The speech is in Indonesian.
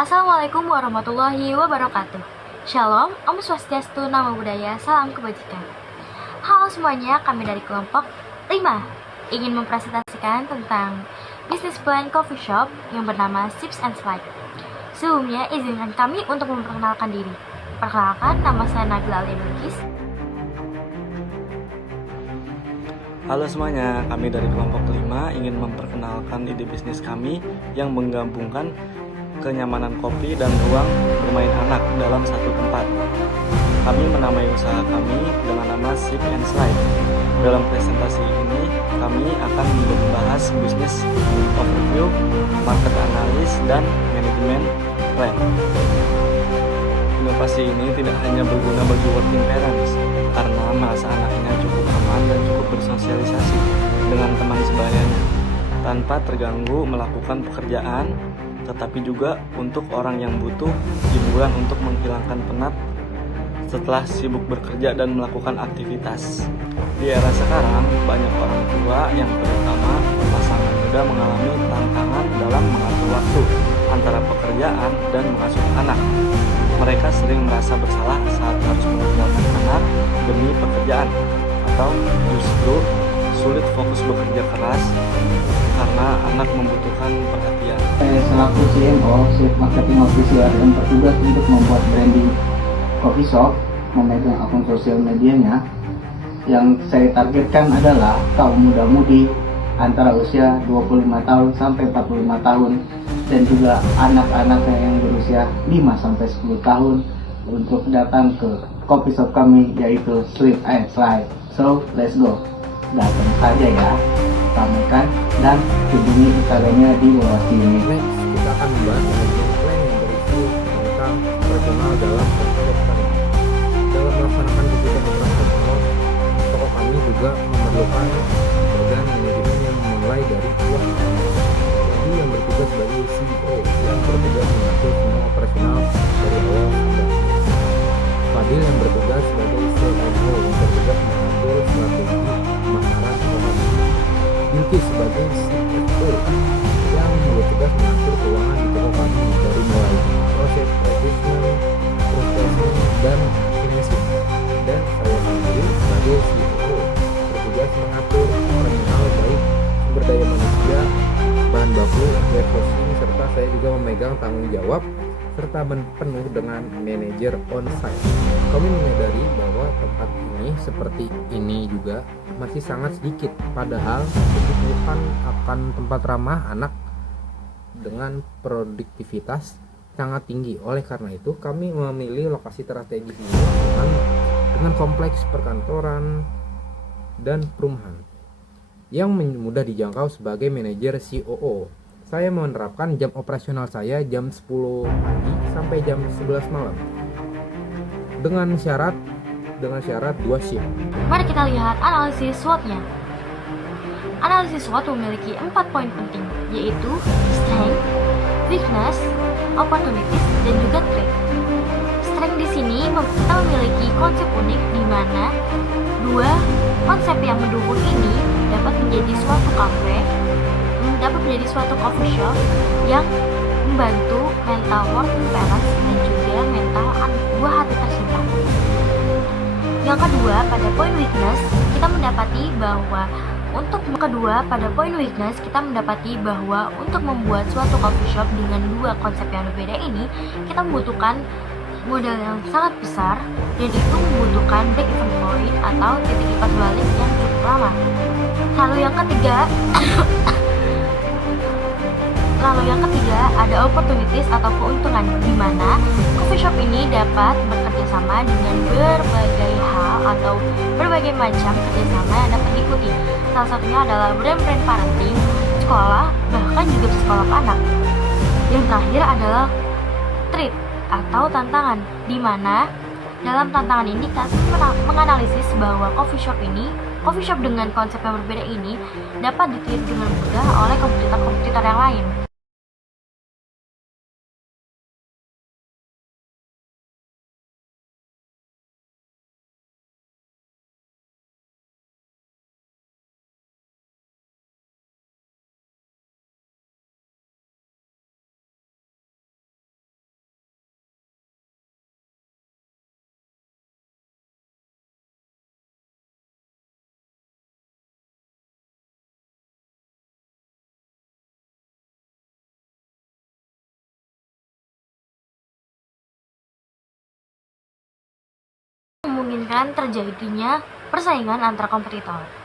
Assalamualaikum warahmatullahi wabarakatuh. Shalom, Om Swastiastu, Namo Buddhaya, Salam Kebajikan. Halo semuanya, kami dari kelompok 5 ingin mempresentasikan tentang bisnis plan coffee shop yang bernama Sips and Slide. Sebelumnya, izinkan kami untuk memperkenalkan diri. Perkenalkan, nama saya Nabila Alia. Halo semuanya, kami dari kelompok 5 ingin memperkenalkan ide bisnis kami yang menggabungkan kenyamanan kopi dan ruang bermain anak dalam satu tempat. Kami menamai usaha kami dengan nama Sip and Slide. Dalam presentasi ini, kami akan membahas bisnis overview, market analysis, dan manajemen plan. Inovasi ini tidak hanya berguna bagi working parents, karena merasa anaknya cukup aman dan cukup bersosialisasi dengan teman sebayanya, tanpa terganggu melakukan pekerjaan, tetapi juga untuk orang yang butuh hiburan untuk menghilangkan penat setelah sibuk bekerja dan melakukan aktivitas. Di era sekarang, banyak orang tua yang terutama pasangan muda mengalami tantangan dalam mengatur waktu antara pekerjaan dan mengasuh anak. Mereka sering merasa bersalah saat harus meninggalkan anak demi pekerjaan, atau justru sulit fokus bekerja keras karena anak membutuhkan perhatian. Saya selaku CMO, Chief Marketing Officer, yang bertugas untuk membuat branding coffee shop, memegang akun sosial medianya. Yang saya targetkan adalah kaum muda-mudi antara usia 25 tahun sampai 45 tahun dan juga anak-anak yang berusia 5 sampai 10 tahun untuk datang ke coffee shop kami, yaitu Sleep and Slide. So, let's go. Datang saja ya, ramaikan dan kunjungi Instagramnya di bawah sini. Next, kita akan membahas manajemen plan yang berisi tentang operasional dalam toko kami. Dalam melaksanakan kegiatan operasional, toko kami juga memerlukan organ manajemen yang mulai dari dua. Jadi yang bertugas sebagai CEO yang bertugas mengatur semua operasional dari awal sampai akhir. Fadil yang bertugas sebagai CMO yang bertugas mengatur strategi pemasaran toko kami. Yuki sebagai CFO yang bertugas mengatur keuangan di toko kami dari mulai proses rekrutmen, processing, dan finishing. Dan saya sendiri sebagai CEO bertugas mengatur operasional baik sumber daya manusia, bahan baku, warehousing, serta saya juga memegang tanggung jawab serta penuh dengan manajer on-site. Kami menyadari bahwa tempat ini seperti ini juga masih sangat sedikit, padahal kebutuhan akan tempat ramah anak dengan produktivitas sangat tinggi. Oleh karena itu, kami memilih lokasi strategis ini dengan kompleks perkantoran dan perumahan yang mudah dijangkau sebagai manajer COO. Saya menerapkan jam operasional saya jam 10 pagi sampai jam 11 malam dengan syarat 2 shift. Mari kita lihat analisis SWOT-nya. Analisis SWOT memiliki 4 poin penting, yaitu strength, weakness, opportunities, dan juga threat. Strength di sini kita memiliki konsep unik di mana dua konsep yang mendukung ini dapat menjadi suatu coffee shop yang membantu mental working parents dan juga mental buah hati tercinta. Yang kedua, pada poin weakness kita mendapati bahwa untuk membuat suatu coffee shop dengan dua konsep yang berbeda ini, kita membutuhkan modal yang sangat besar, dan itu membutuhkan break even point atau titik ikat balik yang cukup lama. Lalu yang ketiga ada opportunities atau keuntungan, di mana coffee shop ini dapat bekerja sama dengan berbagai hal atau berbagai macam kerjasama yang dapat diikuti. Salah satunya adalah brand parenting, sekolah, bahkan juga psikolog anak. Yang terakhir adalah treat atau tantangan, di mana dalam tantangan ini kami menganalisis bahwa coffee shop dengan konsep yang berbeda ini dapat ditiru dengan mudah oleh kompetitor yang lain. memungkinkan terjadinya persaingan antar kompetitor.